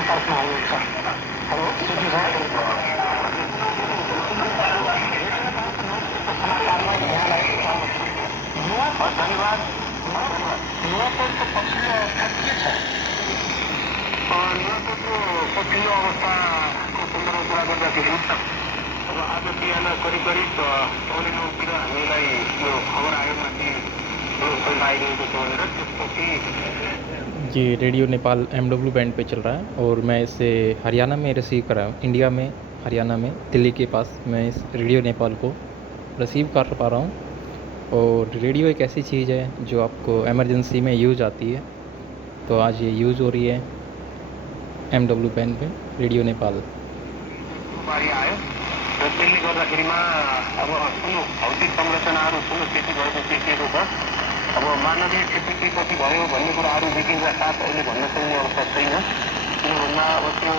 सम्पर्कमा हुनुहुन्छ। हेलो सुजी सर, समाचारमा यहाँलाई स्वागत छ। धन्यवाद। नुवाकोटको पछिल्लो अवस्था के छ? नुवाकोटको पछिल्लो अवस्थाको सन्दर्भमा कुरा गर्दाखेरि अब आज बिहान करिब करिब 9:15 हामीलाई यो खबर आयो माथि पहिला आइरहेको छ भनेर। त्यसपछि ये radio Nepal MW band pay चल रहा है और मैं इसे हरियाणा में रिसीव कर रहा हूँ। इंडिया में, हरियाणा में, दिल्ली के पास मैं इस रेडियो नेपाल को रिसीव कर पा रहा हूँ। और रेडियो एक ऐसी चीज़ है जो आपको इमरजेंसी में यूज आती है, तो आज ये यूज़ हो रही है MW band pay radio Nepal. बारी आयो र त्यसले गर्दाखेरिमा अब ठुलो भौतिक संरचनाहरू ठुलो क्षति भएको देखिएको छ। अब मानवीय क्षति के कति भयो भन्ने कुराहरू देखिन्छ साथ अहिले भन्न सक्ने अवस्था छैन। किन भन्दा अब त्यो